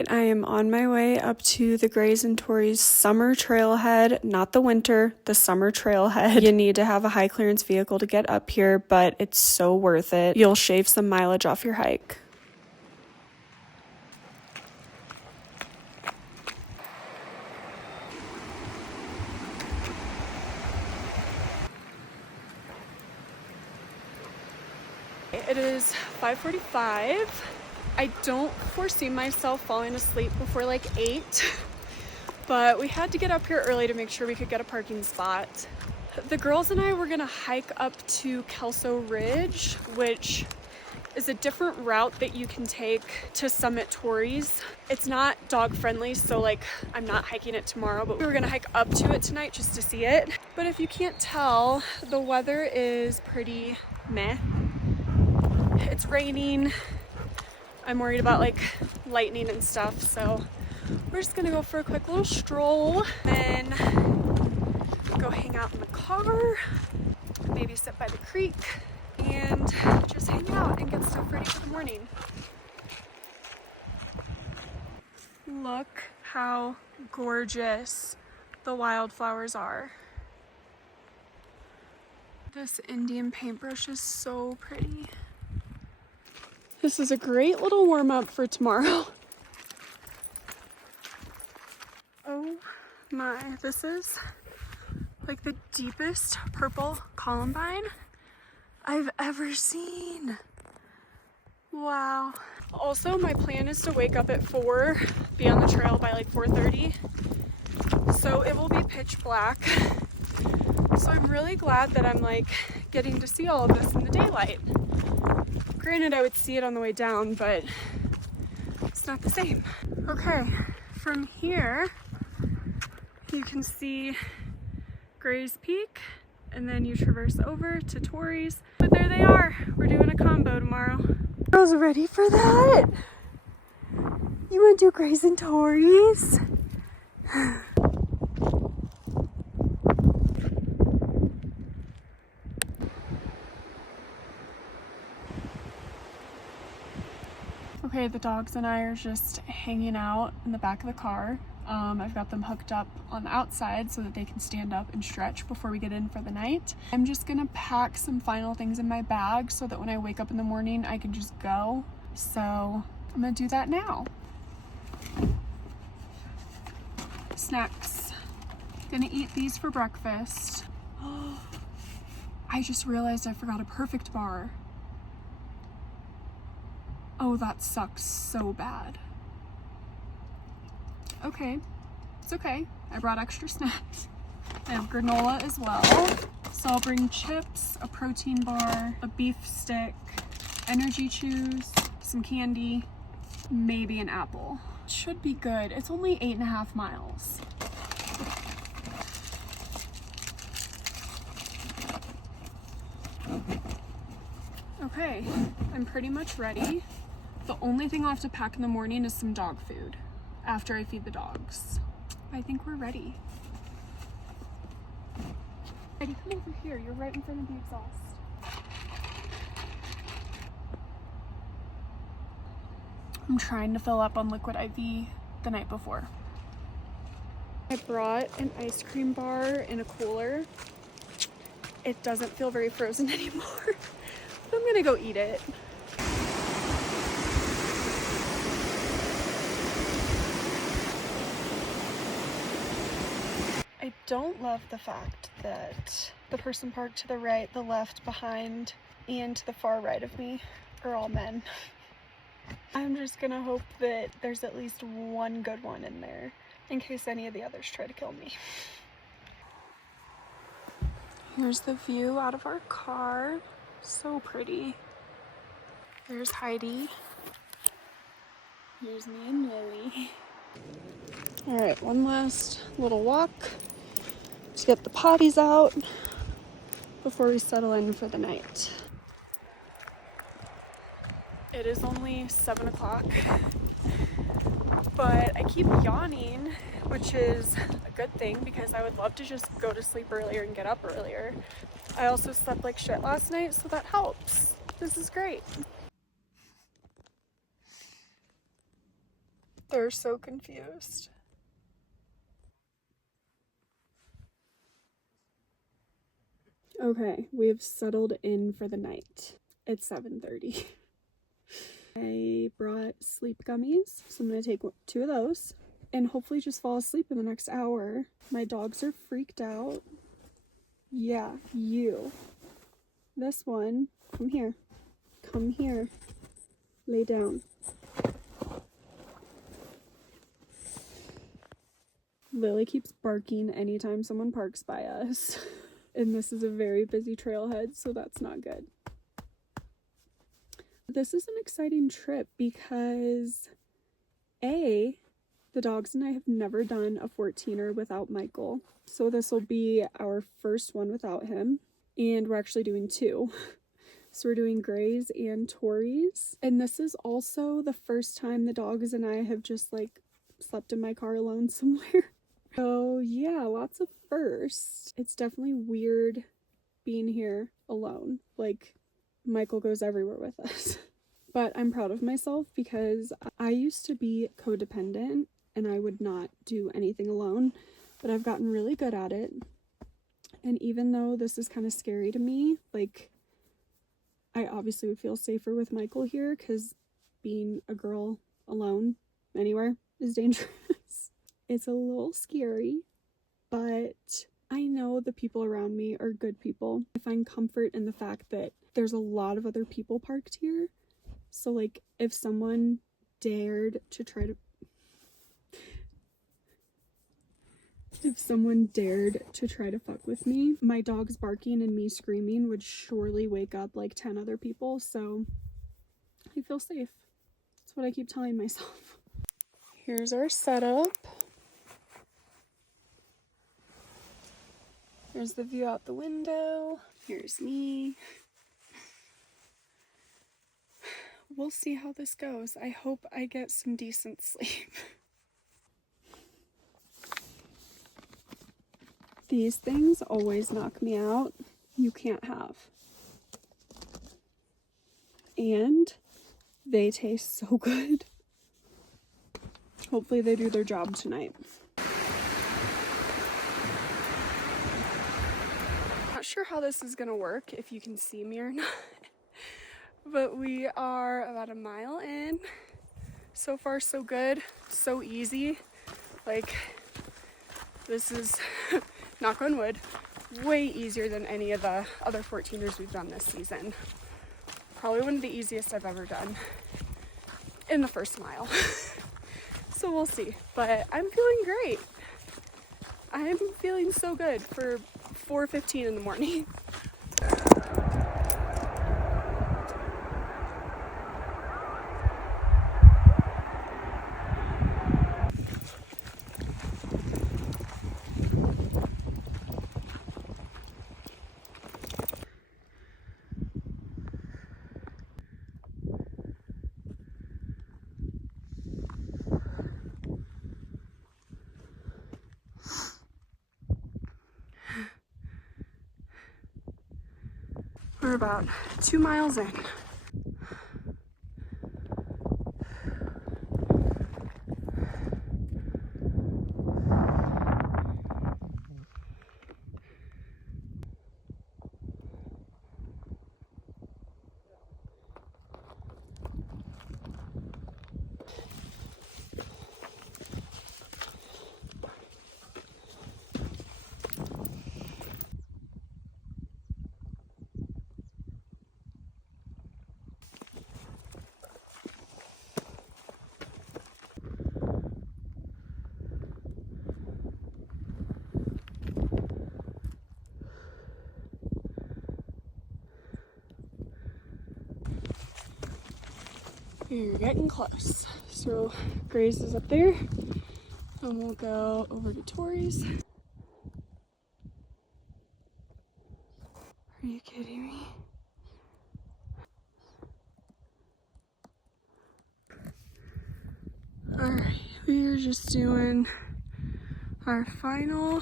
Alright, I am on my way up to the Grays and Torrey's summer trailhead, not the winter, the summer trailhead. You need to have a high clearance vehicle to get up here, but it's so worth it. You'll shave some mileage off your hike. It is 5:45. I don't foresee myself falling asleep before like 8, but we had to get up here early to make sure we could get a parking spot. The girls and I were gonna hike up to Kelso Ridge, which is a different route that you can take to summit Torrey's. It's not dog friendly, so like I'm not hiking it tomorrow, but we were gonna hike up to it tonight just to see it. But if you can't tell, the weather is pretty meh. It's raining. I'm worried about like lightning and stuff, so we're just gonna go for a quick little stroll, then go hang out in the car, maybe sit by the creek, and just hang out and get stuff ready for the morning. Look how gorgeous the wildflowers are. This Indian paintbrush is so pretty. This is a great little warm-up for tomorrow. Oh my, this is like the deepest purple columbine I've ever seen. Wow. Also, my plan is to wake up at 4, be on the trail by like 4:30. So it will be pitch black. So I'm really glad that I'm like getting to see all of this in the daylight. Granted, I would see it on the way down, but it's not the same. Okay, from here, you can see Gray's Peak, and then you traverse over to Torrey's. But there they are. We're doing a combo tomorrow. Girls, ready for that? You want to do Gray's and Torrey's? Okay, the dogs and I are just hanging out in the back of the car. I've got them hooked up on the outside so that they can stand up and stretch before we get in for the night. I'm just gonna pack some final things in my bag so that when I wake up in the morning, I can just go. So I'm gonna do that now. Snacks. Gonna eat these for breakfast. I just realized I forgot a Perfect bar. Oh, that sucks so bad. Okay, it's okay. I brought extra snacks. I have granola as well. So I'll bring chips, a protein bar, a beef stick, energy chews, some candy, maybe an apple. Should be good. It's only 8.5 miles. Okay, I'm pretty much ready. The only thing I'll have to pack in the morning is some dog food after I feed the dogs. I think we're ready. Eddie, come over here. You're right in front of the exhaust. I'm trying to fill up on liquid IV the night before. I brought an ice cream bar in a cooler. It doesn't feel very frozen anymore. But I'm gonna go eat it. I don't love the fact that the person parked to the right, the left, behind, and to the far right of me are all men. I'm just gonna hope that there's at least one good one in there in case any of the others try to kill me. Here's the view out of our car. So pretty. There's Heidi. Here's me and Lily. All right, one last little walk. Just get the potties out before we settle in for the night. It is only 7 o'clock, but I keep yawning, which is a good thing because I would love to just go to sleep earlier and get up earlier. I also slept like shit last night, so that helps. This is great. They're so confused. Okay, we have settled in for the night. It's 7:30. I brought sleep gummies, so I'm gonna take 2 of those and hopefully just fall asleep in the next hour. My dogs are freaked out. Yeah, you. This one, come here. Come here. Lay down. Lily keeps barking anytime someone parks by us. And this is a very busy trailhead, so that's not good. This is an exciting trip because the dogs and I have never done a 14er without Michael. So this will be our first one without him. And we're actually doing 2. So we're doing Greys and Torrey's. And this is also the first time the dogs and I have just like slept in my car alone somewhere. So yeah, lots of firsts. It's definitely weird being here alone. Like, Michael goes everywhere with us. But I'm proud of myself because I used to be codependent and I would not do anything alone, but I've gotten really good at it. And even though this is kind of scary to me, like, I obviously would feel safer with Michael here because being a girl alone anywhere is dangerous. It's a little scary, but I know the people around me are good people. I find comfort in the fact that there's a lot of other people parked here. So, like, if someone dared to fuck with me, my dogs barking and me screaming would surely wake up like 10 other people. So I feel safe. That's what I keep telling myself. Here's our setup. Here's the view out the window. Here's me. We'll see how this goes. I hope I get some decent sleep. These things always knock me out. You can't have. And they taste so good. Hopefully they do their job tonight. Not sure how this is gonna work, if you can see me or not. But we are about a mile in. So far so good, so easy. Like, this is, knock on wood, way easier than any of the other 14ers we've done this season. Probably one of the easiest I've ever done in the first mile. So we'll see, but I'm feeling great. I'm feeling so good for 4:15 in the morning. We're about 2 miles in. We're getting close. So Gray's is up there, and we'll go over to Torrey's. Are you kidding me? Alright, we are just doing our final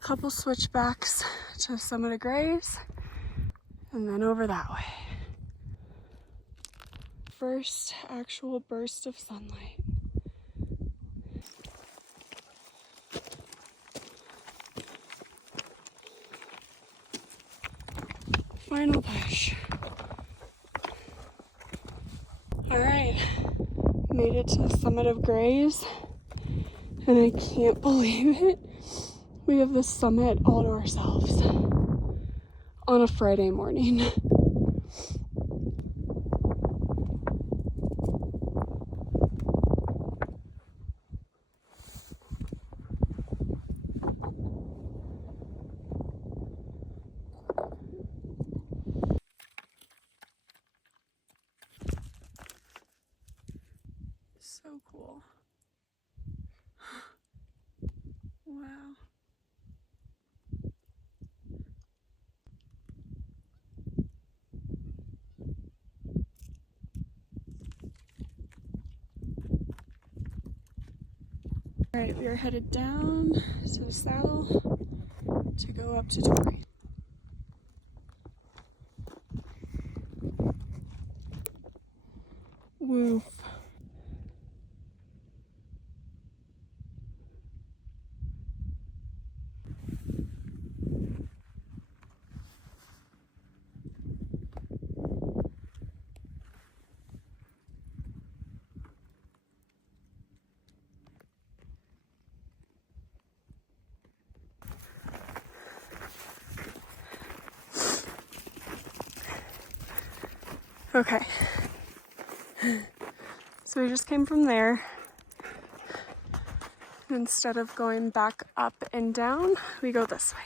couple switchbacks to some of the Grays, and then over that way. First actual burst of sunlight. Final push. All right, made it to the summit of Gray's, and I can't believe it. We have this summit all to ourselves on a Friday morning. So cool. Wow. All right, we are headed down to the saddle to go up to Torrey's. Woof. Okay. So we just came from there. Instead of going back up and down, we go this way.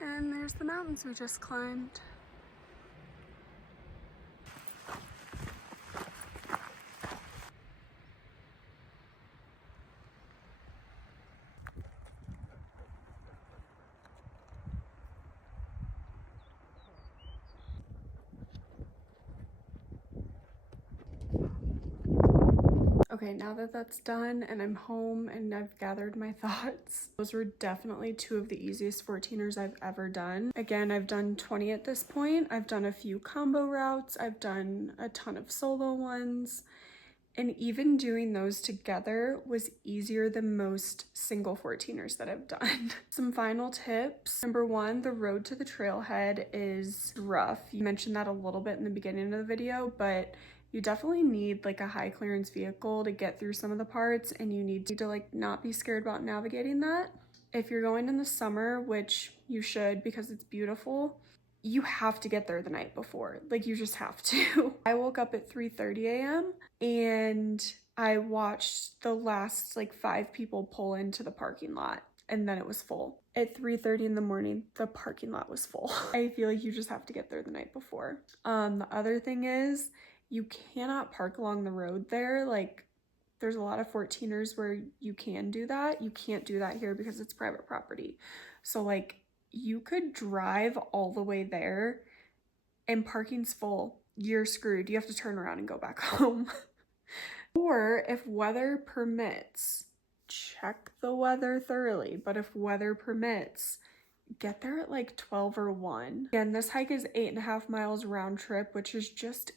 And there's the mountains we just climbed. Okay, now that that's done and I'm home and I've gathered my thoughts, those were definitely two of the easiest 14ers I've ever done. Again, I've done 20 at this point. I've done a few combo routes. I've done a ton of solo ones. And even doing those together was easier than most single 14ers that I've done. Some final tips. Number one, the road to the trailhead is rough. You mentioned that a little bit in the beginning of the video, but you definitely need like a high clearance vehicle to get through some of the parts, and you need to like not be scared about navigating that. If you're going in the summer, which you should because it's beautiful, you have to get there the night before. Like, you just have to. I woke up at 3:30 a.m. and I watched the last like 5 people pull into the parking lot, and then it was full. At 3:30 in the morning, the parking lot was full. I feel like you just have to get there the night before. The other thing is, you cannot park along the road there. Like, there's a lot of 14ers where you can do that. You can't do that here because it's private property. So like, you could drive all the way there and parking's full. You're screwed. You have to turn around and go back home. Or if weather permits, check the weather thoroughly, but if weather permits, get there at like 12 or 1. Again, this hike is 8.5 miles round trip, which is just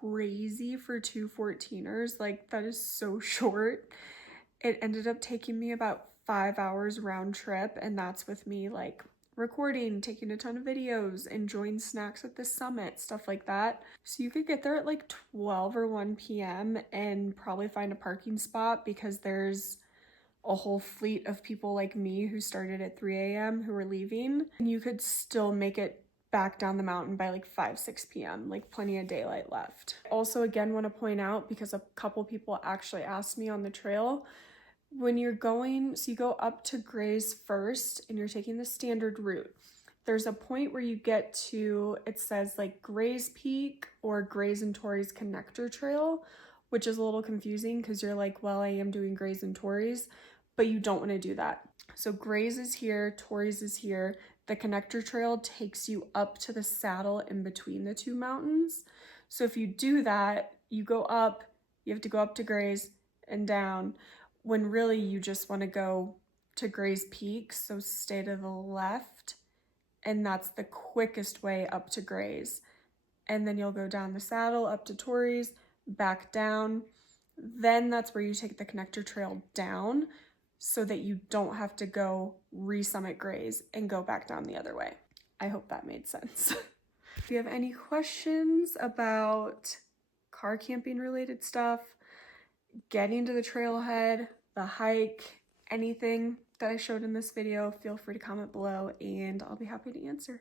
crazy for two 14ers. Like, that is so short. It ended up taking me about 5 hours round trip, and that's with me like recording, taking a ton of videos, enjoying snacks at the summit, stuff like that. So you could get there at like 12 or 1 p.m. and probably find a parking spot, because there's a whole fleet of people like me who started at 3 a.m. who were leaving, and you could still make it back down the mountain by like 5-6 p.m. like plenty of daylight left. Also, again, want to point out, because a couple people actually asked me on the trail, when you're going, so you go up to Gray's first and you're taking the standard route. There's a point where you get to, it says like Gray's Peak or Gray's and Torrey's Connector Trail, which is a little confusing because you're like, well, I am doing Gray's and Torrey's, but you don't want to do that. So Gray's is here, Torrey's is here. The Connector Trail takes you up to the saddle in between the two mountains. So if you do that, you go up, you have to go up to Gray's and down. when really you just want to go to Gray's Peak, so stay to the left, and that's the quickest way up to Gray's. And then you'll go down the saddle up to Torrey's, back down. Then that's where you take the connector trail down so that you don't have to go re-summit Gray's and go back down the other way. I hope that made sense. If you have any questions about car camping related stuff, getting to the trailhead, the hike, anything that I showed in this video, feel free to comment below and I'll be happy to answer.